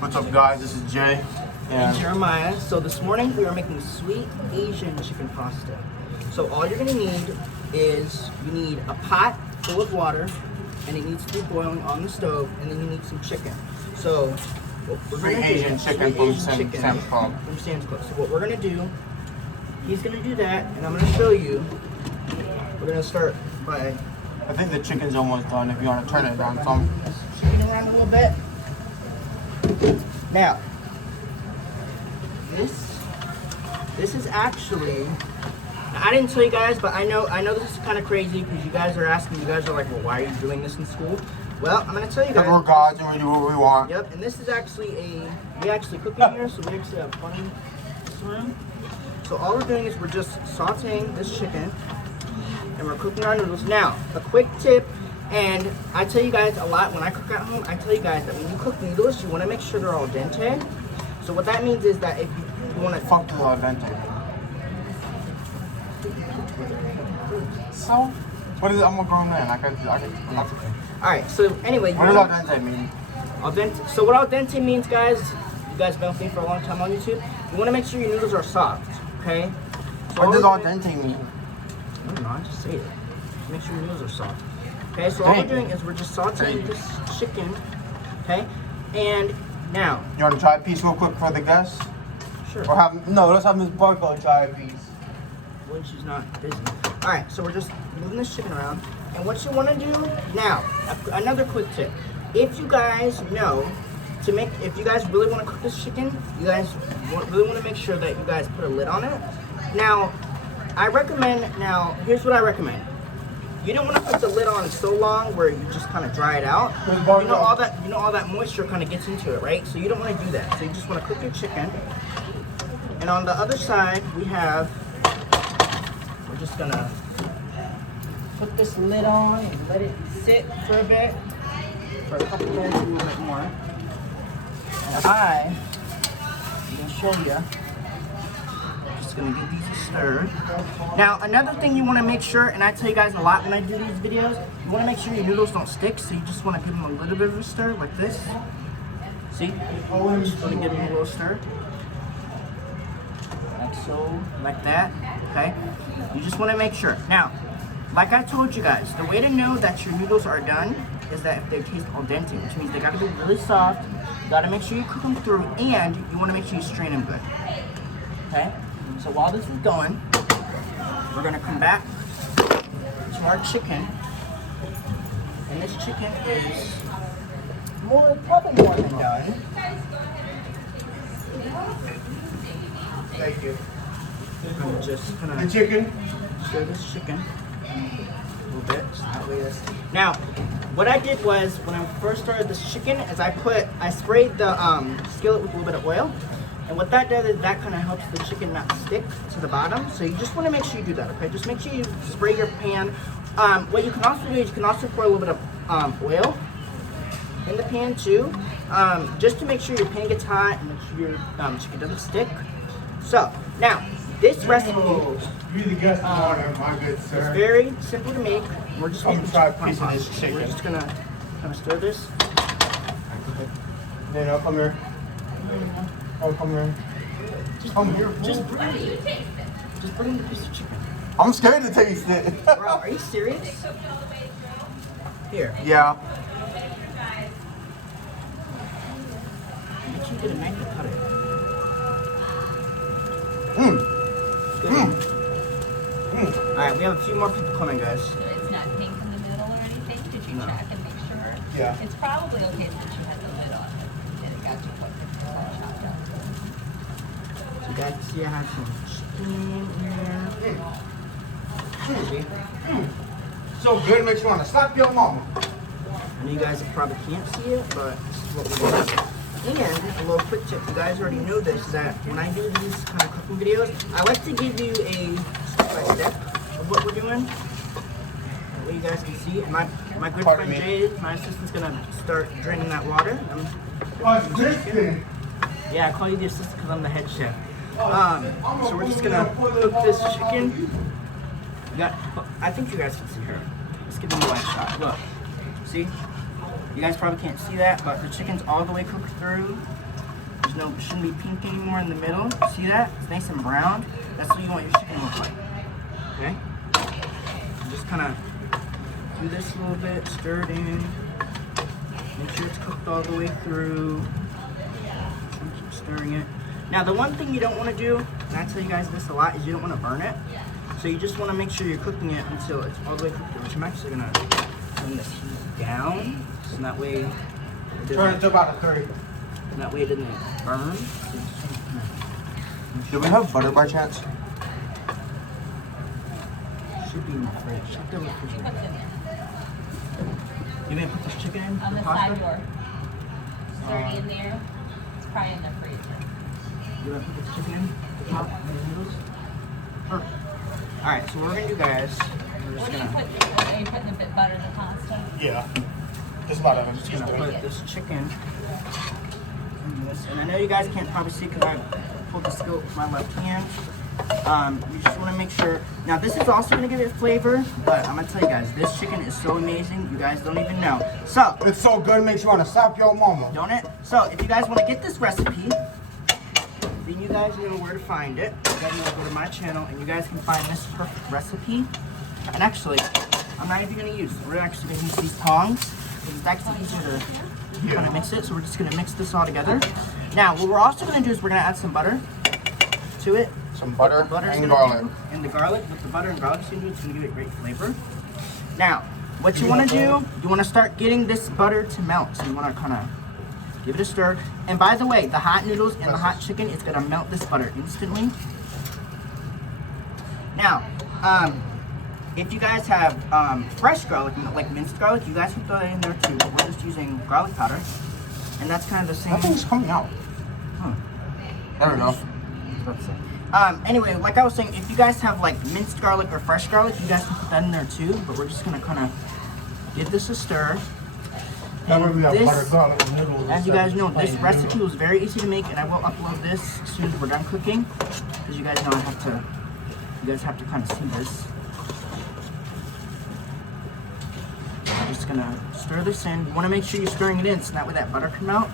What's up, guys? This is Jay And Jeremiah. So this morning we are making sweet Asian chicken pasta. So all you're gonna need is you need a pot full of water, and it needs to be boiling on the stove, and then you need some chicken. So what we're Sweet gonna Asian do, chicken from Sam's Club. From Sam's Club. So what we're gonna do, he's gonna do that, and I'm gonna show you. We're gonna start by I think the chicken's almost done. If you want to turn it down some. shaking around a little bit. Now, this is actually, I didn't tell you guys, but I know this is kind of crazy because you guys are asking, you guys are like, well, why are you doing this in school? Well, I'm going to tell you guys. We're gods and we do what we want. Yep, and this is actually we actually cook in here, so we actually have fun in this room. So all we're doing is we're just sauteing this chicken, and we're cooking our noodles. Now, a quick tip, and I tell you guys a lot when I cook at home, I tell you guys that when you cook noodles, you want to make sure they're al dente. So what that means is that if you want to Fuck to al dente. So, what is it? I'm a grown man. I can nothing. Alright, so anyway, What does al dente mean? Al dente. So what al dente means, guys, you guys have been with me for a long time on YouTube. You want to make sure your noodles are soft, okay? So What does al dente mean? I don't know, I just say it. Make sure your noodles are soft. Okay, so all we're doing is we're just sauteing this chicken, okay? And now, You want to try a piece real quick for the guests? sure, Or let's have Miss Barco try a piece. when she's not busy. All right, so we're just moving this chicken around. And what you want to do now, another quick tip. If you guys know, if you guys really want to cook this chicken, you guys really want to make sure that you guys put a lid on it. Now, here's what I recommend. You don't want to put the lid on so long where you just kind of dry it out. You know all that moisture kind of gets into it, right? So you don't want to do that. So you just want to cook your chicken. And on the other side, we're just gonna put this lid on and let it sit for a bit, for a couple minutes, a little bit more. And I'm gonna show you. Just gonna give these a stir. Now, another thing you want to make sure, and I tell you guys a lot when I do these videos, you want to make sure your noodles don't stick, so you just want to give them a little bit of a stir, like this. See? Just want to give them a little stir. Like so, like that, okay? You just want to make sure. Now, like I told you guys, the way to know that your noodles are done is that if they taste al dente, which means they got to be really soft. You got to make sure you cook them through, and you want to make sure you strain them good. Okay? So while this is going, we're gonna come back to our chicken. And this chicken is probably more than done. Thank you. I'm just gonna The chicken? stir this chicken a little bit. So that way now, what I did was when I first started this chicken is I sprayed the skillet with a little bit of oil. And what that does is that kind of helps the chicken not stick to the bottom. So you just want to make sure you do that, okay? Just make sure you spray your pan. What you can also do is you can also pour a little bit of oil in the pan too, just to make sure your pan gets hot and make sure your chicken doesn't stick. So now this recipe You're the guest of honor, my good sir. is very simple to make. We're just Come try a piece of this So chicken. we're just gonna kind of stir this. No, come here. Oh, come here. Come here. Just bring the piece of chicken. I'm scared to taste it. Bro, are you serious? Here. Yeah. Make sure you get a knife and cut it. Alright, we have a few more people coming, guys. It's not pink in the middle or anything? Did you check and make sure? Yeah. It's probably okay since you had the lid on and it got you what all chopped up. So you guys can see I have some chicken here. See? So good, makes you want to slap your mama. I know you guys probably can't see it, but this is what we're doing. And a little quick tip, you guys already know this, that when I do these kind of cooking videos, I like to give you a step-by-step of what we're doing. That way you guys can see. And my good friend Jay, my assistant's gonna start draining that water. Assistant. Yeah, I call you the assistant because I'm the head chef. So we're just gonna cook this chicken. I think you guys can see her. Let's give them a wide shot. Look, see? You guys probably can't see that, but the chicken's all the way cooked through. Shouldn't be pink anymore in the middle. See that? It's nice and browned. That's what you want your chicken to look like. Okay? Just kind of do this a little bit, stir it in. Make sure it's cooked all the way through. Keep stirring it. Now the one thing you don't want to do, and I tell you guys this a lot, is you don't want to burn it. So you just want to make sure you're cooking it until it's all the way cooked through, which I'm actually going to turn this heat down. So that way Turn it to about a 3. that way it doesn't burn. Do we have butter by chance? Should be in the fridge. Check the refrigerator. You may put this chicken in On the pasta? side door. It's already in there. It's probably in the freezer. You want to put this chicken in the top and the noodles? Perfect. Alright, so what we're going to do, guys, we're just What are going to... you putting a bit butter in the pasta? Yeah. Just about a Just gonna put this chicken in this, and I know you guys can't probably see because I pulled the skillet with my left hand. You just want to make sure. Now this is also gonna give it flavor, but I'm gonna tell you guys, this chicken is so amazing. You guys don't even know. So It's so good, makes you want to slap your mama. don't it? So if you guys want to get this recipe, then you guys know where to find it. You guys need to go to my channel, and you guys can find this perfect recipe. And actually, I'm not even gonna use. We're actually gonna use these tongs. It's actually easier to kind of mix it, so we're just gonna mix this all together. Now, what we're also gonna do is we're gonna add some butter to it. Some butter Butter's and gonna garlic. do- and the garlic, with the butter and garlic, it's gonna give it great flavor. Now, what you wanna do, you wanna start getting this butter to melt. So you wanna kind of give it a stir. And by the way, the hot noodles and the hot chicken, it's gonna melt this butter instantly. Now, if you guys have fresh garlic, like minced garlic, you guys can throw that in there too. But we're just using garlic powder, and that's kind of the same. Nothing's coming out. There we go. Anyway, like I was saying, if you guys have like minced garlic or fresh garlic, you guys can put that in there too. But we're just gonna kind of give this a stir. Remember we have this- butter, garlic, and noodles. As you guys know, this Plain recipe noodles. was very easy to make, and I will upload this as soon as we're done cooking, because you guys know you guys have to kind of see this. I'm just gonna stir this in. You want to make sure you're stirring it in, so that way that butter can melt.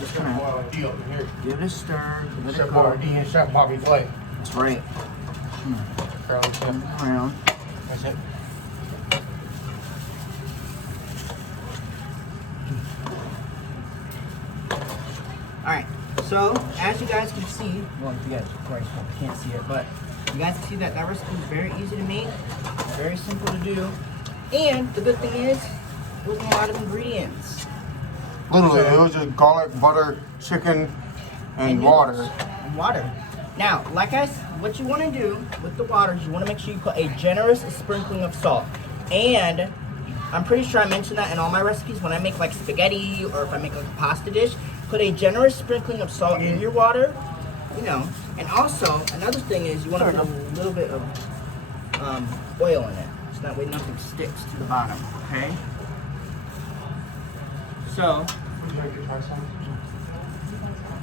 Just Chef gonna Boy D up in here. give it a stir, let Chef it Boy go. D and Chef Bobby Flay. That's right. Curly chef. Around. That's it. Alright, so as you guys can see, well, you guys of course can't see it, but you guys can see that that recipe is very easy to make, very simple to do, and the good thing is, there wasn't a lot of ingredients. Literally, it was just garlic, butter, chicken, and water. noodles And water. Now, what you want to do with the water is you want to make sure you put a generous sprinkling of salt. And I'm pretty sure I mentioned that in all my recipes when I make like spaghetti or if I make like a pasta dish. Put a generous sprinkling of salt in your water, you know. And also, another thing is you want to put a little bit of oil in it, so that way nothing sticks to the bottom. Okay. So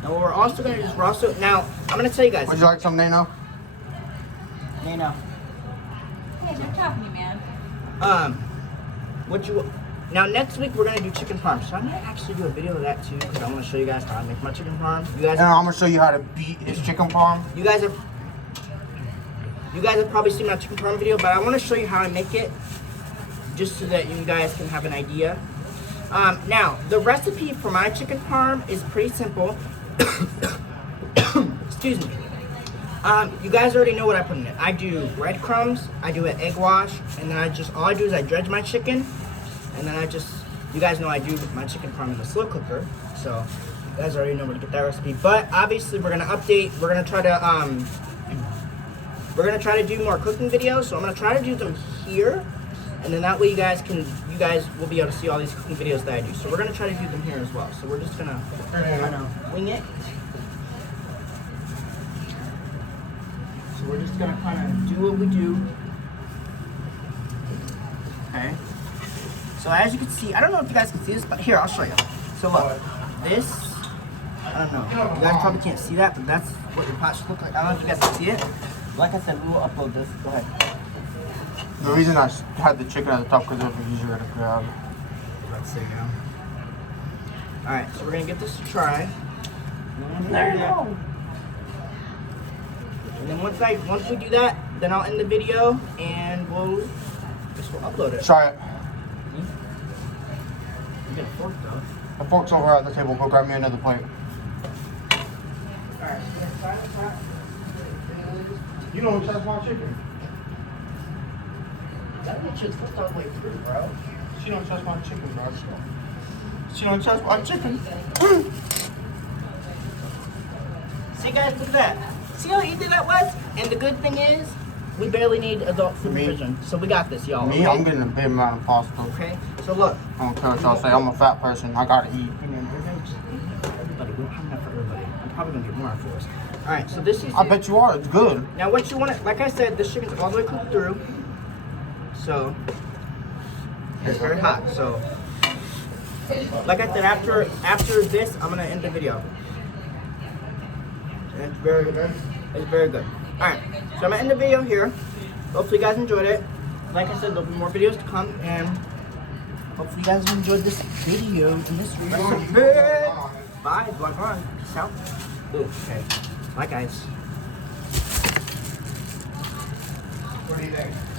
now what we're also gonna do is now I'm gonna tell you guys. Would you like some, Nano? Nano. Hey, they're talking to you, man. Now next week we're gonna do chicken parm. So I'm gonna actually do a video of that too, because I want to show you guys how I make my chicken parm. You guys, And I'm gonna show you how to beat his chicken parm. you guys have probably seen my chicken parm video, but I want to show you how I make it, just so that you guys can have an idea. Now the recipe for my chicken parm is pretty simple. Excuse me. You guys already know what I put in it. I do breadcrumbs, I do an egg wash, and then all I do is I dredge my chicken, and then you guys know I do my chicken parm in the slow cooker, so you guys already know where to get that recipe. But obviously we're gonna try to do more cooking videos, so I'm gonna try to do them here, and then that way you guys will be able to see all these cooking videos that I do. So we're gonna try to do them here as well. So we're just gonna kind of wing it. So we're just gonna kind of do what we do. Okay. So as you can see, I don't know if you guys can see this, but here, I'll show you. So look, this, I don't know, you guys probably can't see that, but that's what your pot should look like. I don't know if you guys can see it. Like I said, we will upload this. Go ahead. The reason I had the chicken at the top because it was easier to grab. Let's see now. Alright, so we're gonna give this a try. There you go. And then once we do that, then I'll end the video and we'll upload it. Try it. You get a fork though. The fork's over at the table. Go grab me another plate. Alright, so let's try this. You don't trust my chicken. That bitch is cooked all the way through, bro. She don't trust my chicken, bro. She don't trust my chicken. See guys, look at that. See how easy that was? And the good thing is, we barely need adult supervision. So we got this, y'all. Me, Okay? I'm getting a big amount of pasta. Okay, so look. I don't care what y'all say. I'm a fat person. I gotta eat. Everybody, we don't have enough for everybody. I'm probably gonna get more afterwards. Alright, so this is I bet you are. It's good. now what you want to, like I said, this chicken's all the way cooked through. So it's very hot. So like I said, after this, I'm gonna end the video. It's very good. Alright, so I'm gonna end the video here. Hopefully you guys enjoyed it. Like I said, there'll be more videos to come, and hopefully you guys enjoyed this video and this recipe. Bye, vlog on. Peace out. Ooh, okay. Bye guys. What do you think?